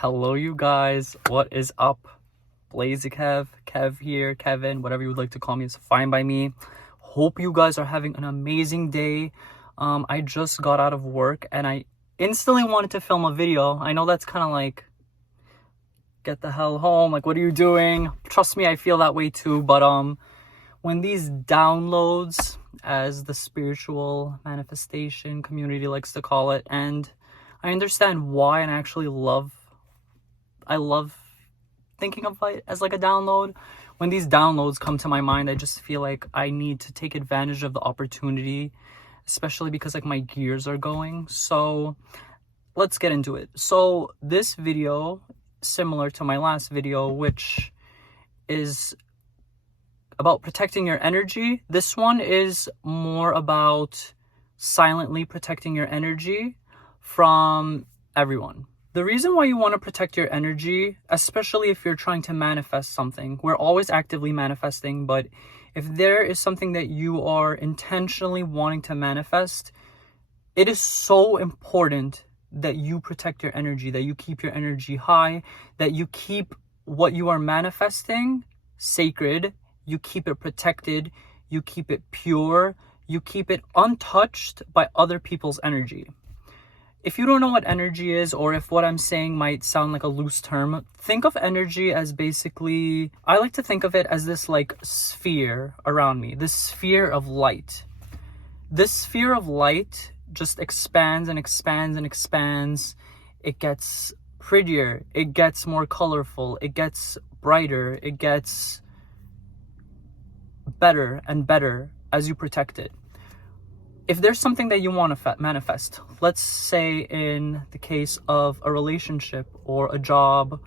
Hello, you guys. What is up? Blazy Kev here, Kevin, whatever you would like to call me is fine by me. Hope you guys are having an amazing day. I just got out of work and I instantly wanted to film a video. I know that's kind of like, get the hell home. Like, what are you doing? Trust me, I feel that way too. But when these downloads, as the spiritual manifestation community likes to call it, and I understand why, and I love thinking of it as like a download. When these downloads come to my mind, I just feel like I need to take advantage of the opportunity, especially because like my gears are going. So let's get into it. So this video, similar to my last video, which is about protecting your energy, this one is more about silently protecting your energy from everyone. The reason why you want to protect your energy, especially if you're trying to manifest something, we're always actively manifesting, but if there is something that you are intentionally wanting to manifest, it is so important that you protect your energy, that you keep your energy high, that you keep what you are manifesting sacred, you keep it protected, you keep it pure, you keep it untouched by other people's energy. If you don't know what energy is, or if what I'm saying might sound like a loose term, think of energy as basically, I like to think of it as this like sphere around me, this sphere of light. This sphere of light just expands and expands and expands. It gets prettier, it gets more colorful, it gets brighter, it gets better and better as you protect it. If there's something that you want to manifest, let's say in the case of a relationship or a job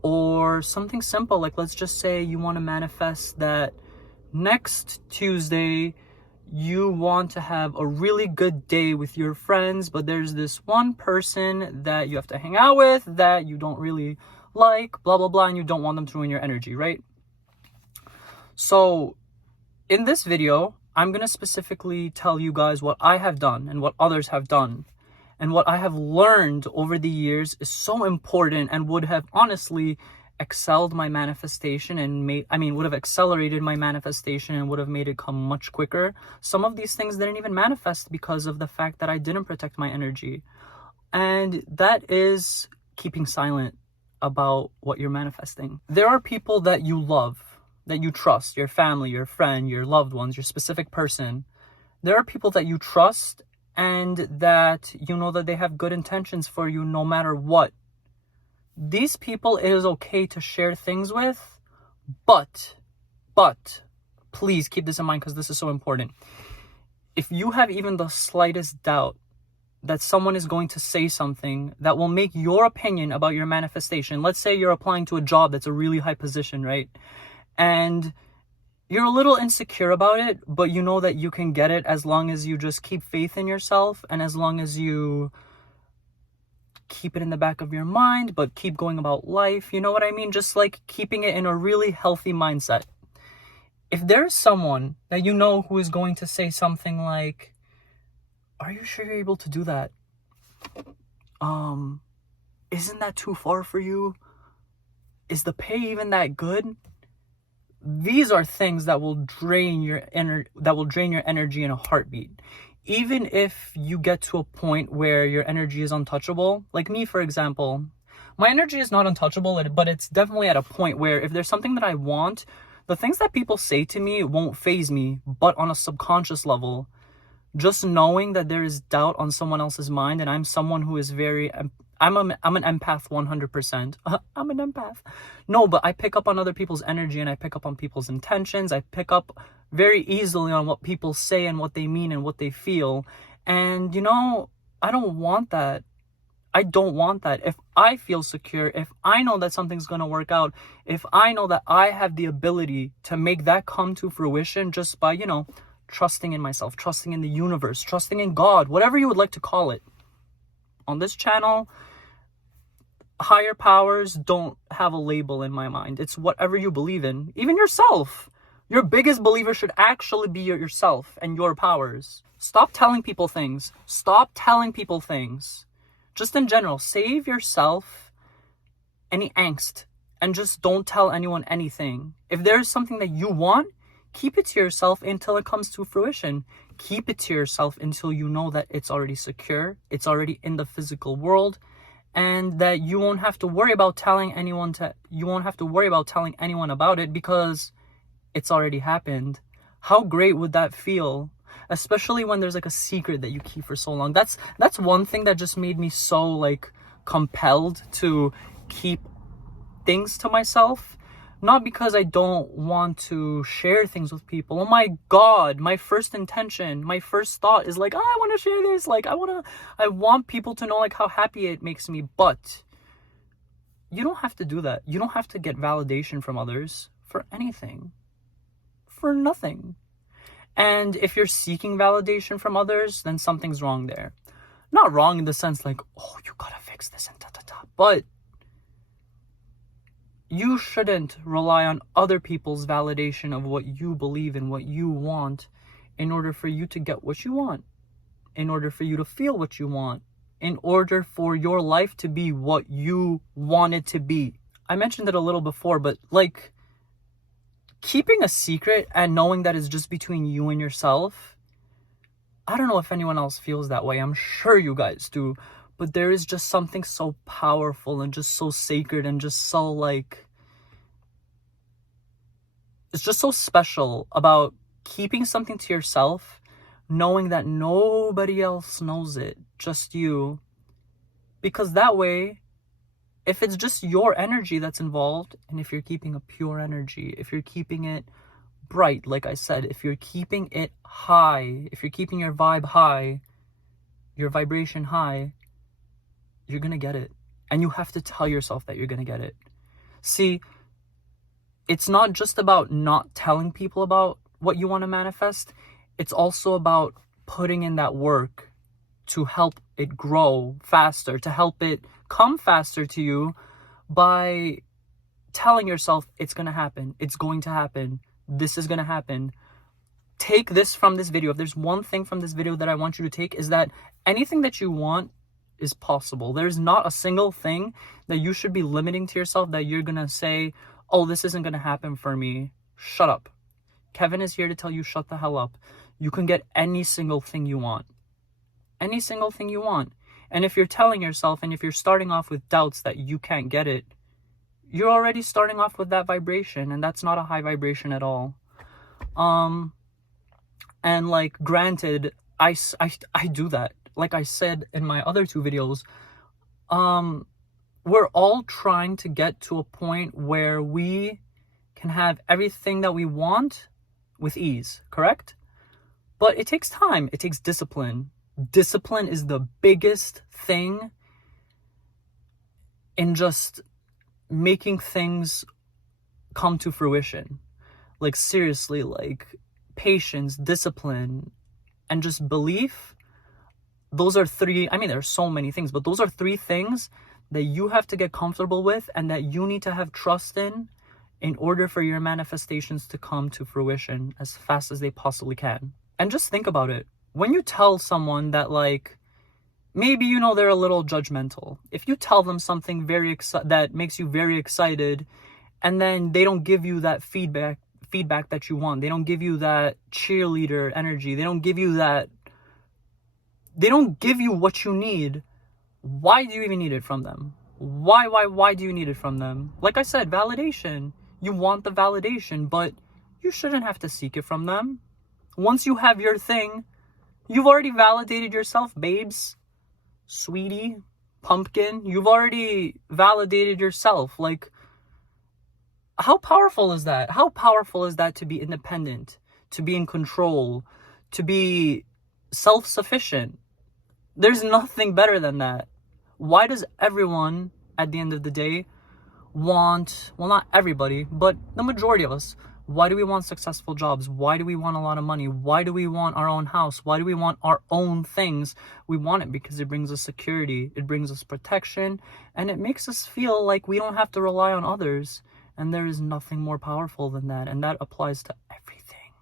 or something simple, like let's just say you want to manifest that next Tuesday you want to have a really good day with your friends, but there's this one person that you have to hang out with that you don't really like, blah, blah, blah, and you don't want them to ruin your energy, right? So in this video, I'm going to specifically tell you guys what I have done and what others have done. And what I have learned over the years is so important and would have honestly excelled my manifestation and would have accelerated my manifestation and would have made it come much quicker. Some of these things didn't even manifest because of the fact that I didn't protect my energy. And that is keeping silent about what you're manifesting. There are people that you love, that you trust, your family, your friend, your loved ones, your specific person. There are people that you trust and that you know that they have good intentions for you no matter what. These people it is okay to share things with, but please keep this in mind because this is so important. If you have even the slightest doubt that someone is going to say something that will make your opinion about your manifestation, let's say you're applying to a job that's a really high position, right? And you're a little insecure about it, but you know that you can get it as long as you just keep faith in yourself and as long as you keep it in the back of your mind, but keep going about life. You know what I mean? Just like keeping it in a really healthy mindset. If there's someone that you know who is going to say something like, "Are you sure you're able to do that? Isn't that too far for you? Is the pay even that good?" These are things that will drain your energy in a heartbeat. Even if you get to a point where your energy is untouchable, like me, for example, my energy is not untouchable, but it's definitely at a point where if there's something that I want, the things that people say to me won't faze me, but on a subconscious level, just knowing that there is doubt on someone else's mind, and I'm someone who is I'm an empath 100%. I'm an empath. No, but I pick up on other people's energy and I pick up on people's intentions. I pick up very easily on what people say and what they mean and what they feel. And, I don't want that. I don't want that. If I feel secure, if I know that something's going to work out, if I know that I have the ability to make that come to fruition just by, trusting in myself, trusting in the universe, trusting in God, whatever you would like to call it. On this channel, higher powers don't have a label in my mind. It's whatever you believe in, even yourself. Your biggest believer should actually be yourself and your powers. Stop telling people things. Just in general, save yourself any angst, and just don't tell anyone anything. If there's something that you want, keep it to yourself until it comes to fruition. Keep it to yourself until you know that it's already secure, it's already in the physical world, and that you won't have to worry about telling anyone about it because it's already happened. How great would that feel? Especially when there's like a secret that you keep for so long. That's one thing that just made me so like compelled to keep things to myself. Not because I don't want to share things with people. Oh my God, my first intention, my first thought is like, oh, I want to share this. Like, I want people to know like how happy it makes me. But you don't have to do that. You don't have to get validation from others for anything. For nothing. And if you're seeking validation from others, then something's wrong there. Not wrong in the sense like, oh, you gotta fix this and da-da-da. But you shouldn't rely on other people's validation of what you believe in, what you want, in order for you to get what you want, in order for you to feel what you want, in order for your life to be what you want it to be. I mentioned it a little before, but like keeping a secret and knowing that it's just between you and yourself, I don't know if anyone else feels that way. I'm sure you guys do. But there is just something so powerful and just so sacred and just so like, it's just so special about keeping something to yourself, knowing that nobody else knows it, just you. Because that way, if it's just your energy that's involved, and if you're keeping a pure energy, if you're keeping it bright, like I said, if you're keeping it high, if you're keeping your vibe high, your vibration high, you're going to get it. And you have to tell yourself that you're going to get it. See, it's not just about not telling people about what you want to manifest. It's also about putting in that work to help it grow faster, to help it come faster to you by telling yourself it's going to happen. It's going to happen. This is going to happen. Take this from this video. If there's one thing from this video that I want you to take, is that anything that you want is possible. There's not a single thing that you should be limiting to yourself that you're gonna say, oh, this isn't gonna happen for me. Shut up. Kevin is here to tell you, shut the hell up. You can get any single thing you want. Any single thing you want. And if you're telling yourself, and if you're starting off with doubts that you can't get it, you're already starting off with that vibration, and that's not a high vibration at all. And like, granted, I do that. Like I said in my other two videos, we're all trying to get to a point where we can have everything that we want with ease, correct? But it takes time. It takes discipline. Discipline is the biggest thing in just making things come to fruition. Like, seriously, like patience, discipline, and just belief. Those are three, I mean, there's so many things, but those are three things that you have to get comfortable with and that you need to have trust in order for your manifestations to come to fruition as fast as they possibly can. And just think about it. When you tell someone that, like, maybe, you know, they're a little judgmental. If you tell them something that makes you very excited, and then they don't give you that feedback that you want, they don't give you that cheerleader energy, they don't give you what you need, why do you even need it from them? Why do you need it from them? Like I said, validation. You want the validation, but you shouldn't have to seek it from them. Once you have your thing, you've already validated yourself, babes, sweetie, pumpkin. You've already validated yourself. Like, how powerful is that? How powerful is that to be independent, to be in control, to be self-sufficient? There's nothing better than that. Why does everyone, at the end of the day, want, well, not everybody, but the majority of us, why do we want successful jobs? Why do we want a lot of money? Why do we want our own house? Why do we want our own things? We want it because it brings us security, it brings us protection, and it makes us feel like we don't have to rely on others. And there is nothing more powerful than that. And that applies to everything.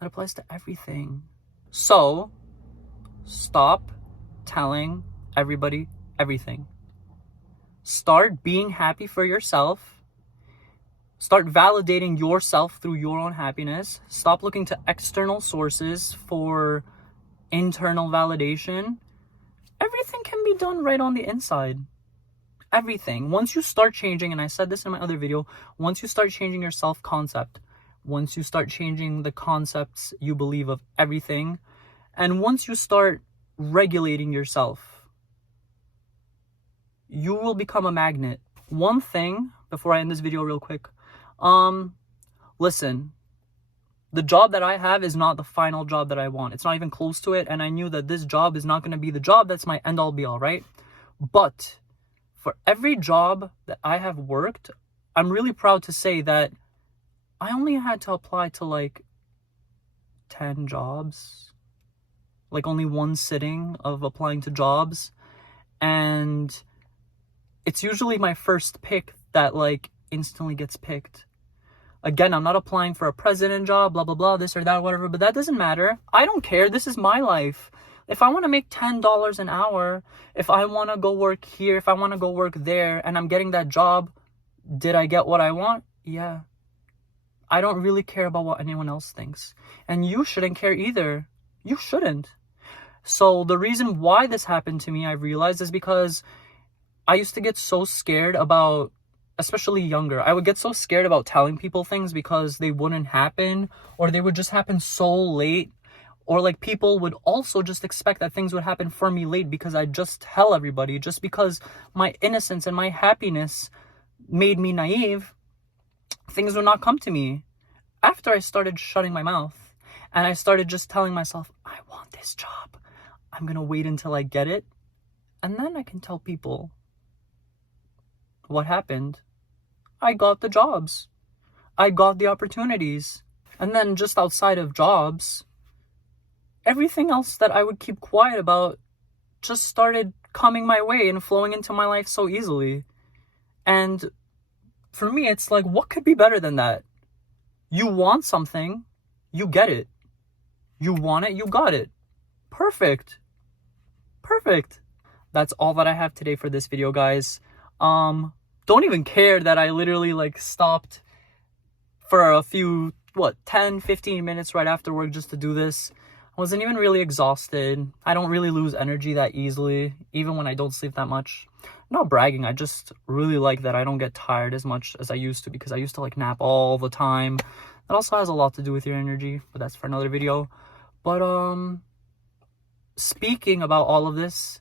That applies to everything. So, stop telling everybody everything. Start being happy for yourself. Start validating yourself through your own happiness. Stop looking to external sources for internal validation. Everything can be done right on the inside. Everything. Once you start changing, and I said this in my other video, once you start changing your self-concept, once you start changing the concepts you believe of everything, and once you start regulating yourself, you will become a magnet. One thing, before I end this video real quick, listen, the job that I have is not the final job that I want. It's not even close to it, and I knew that this job is not going to be the job that's my end-all be-all, right? But for every job that I have worked, I'm really proud to say that I only had to apply to like 10 jobs, like only one sitting of applying to jobs, and it's usually my first pick that like instantly gets picked. Again, I'm not applying for a president job, blah, blah, blah, this or that, whatever, but that doesn't matter. I don't care. This is my life. If I want to make $10 an hour, if I want to go work here, if I want to go work there, and I'm getting that job, did I get what I want? Yeah. I don't really care about what anyone else thinks. And you shouldn't care either. You shouldn't. So the reason why this happened to me, I realized, is because I used to get so scared about, especially younger, I would get so scared about telling people things because they wouldn't happen, or they would just happen so late, or like people would also just expect that things would happen for me late because I just tell everybody, just because my innocence and my happiness made me naive, things would not come to me. After I started shutting my mouth and I started just telling myself, I want this job, I'm gonna wait until I get it, and then I can tell people. What happened? I got the jobs. I got the opportunities. And then just outside of jobs, everything else that I would keep quiet about just started coming my way and flowing into my life so easily. And for me, it's like, what could be better than that? You want something, you get it. You want it, you got it. Perfect. Perfect. That's all that I have today for this video, guys. Don't even care that I literally like stopped for a few, 10, 15 minutes right after work just to do this. I wasn't even really exhausted. I don't really lose energy that easily, even when I don't sleep that much. I'm not bragging, I just really like that I don't get tired as much as I used to, because I used to like nap all the time. That also has a lot to do with your energy, but that's for another video. But speaking about all of this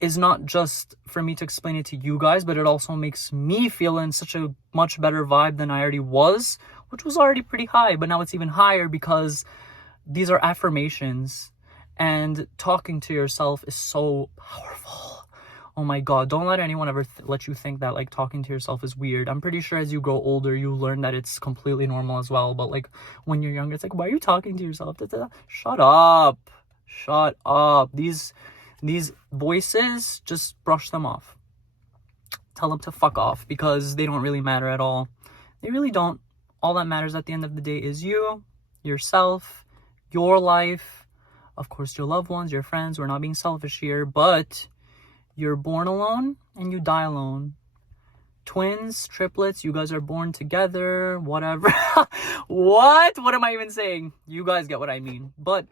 is not just for me to explain it to you guys, but it also makes me feel in such a much better vibe than I already was, which was already pretty high, but now it's even higher because these are affirmations, and talking to yourself is so powerful. Oh my God, don't let anyone ever let you think that like talking to yourself is weird. I'm pretty sure as you grow older, you learn that it's completely normal as well. But like when you're younger, it's like, why are you talking to yourself? Shut up. Shut up. These voices, just brush them off. Tell them to fuck off, because they don't really matter at all. They really don't. All that matters at the end of the day is you, yourself, your life, of course your loved ones, your friends. We're not being selfish here, but you're born alone and you die alone. Twins, triplets, you guys are born together, whatever. What am I even saying? You guys get what I mean. But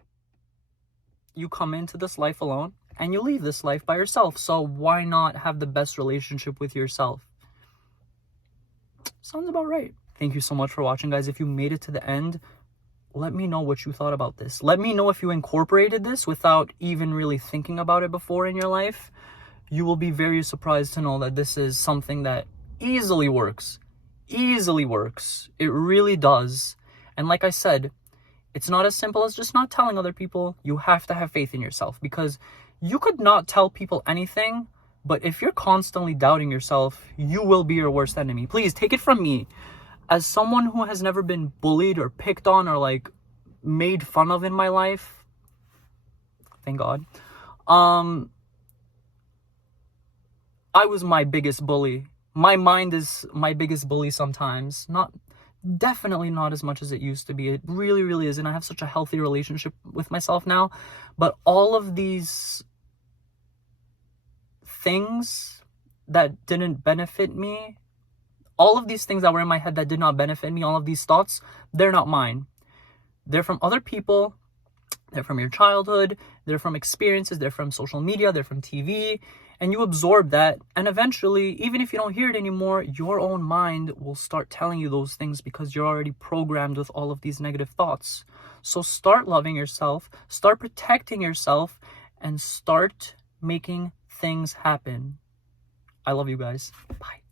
you come into this life alone and you leave this life by yourself. So why not have the best relationship with yourself? Sounds about right. Thank you so much for watching, guys. If you made it to the end, let me know what you thought about this. Let me know if you incorporated this without even really thinking about it before in your life. You will be very surprised to know that this is something that easily works. Easily works. It really does. And like I said, it's not as simple as just not telling other people. You have to have faith in yourself, because you could not tell people anything, but if you're constantly doubting yourself, you will be your worst enemy. Please take it from me. As someone who has never been bullied or picked on or like made fun of in my life, thank God, I was my biggest bully. My mind is my biggest bully sometimes. Definitely not as much as it used to be. It really, really is. And I have such a healthy relationship with myself now. But all of these things that didn't benefit me, all of these things that were in my head that did not benefit me, all of these thoughts, they're not mine. They're from other people. They're from your childhood. They're from experiences. They're from social media. They're from TV. And you absorb that. And eventually, even if you don't hear it anymore, your own mind will start telling you those things because you're already programmed with all of these negative thoughts. So start loving yourself. Start protecting yourself. And start making things happen. I love you guys. Bye.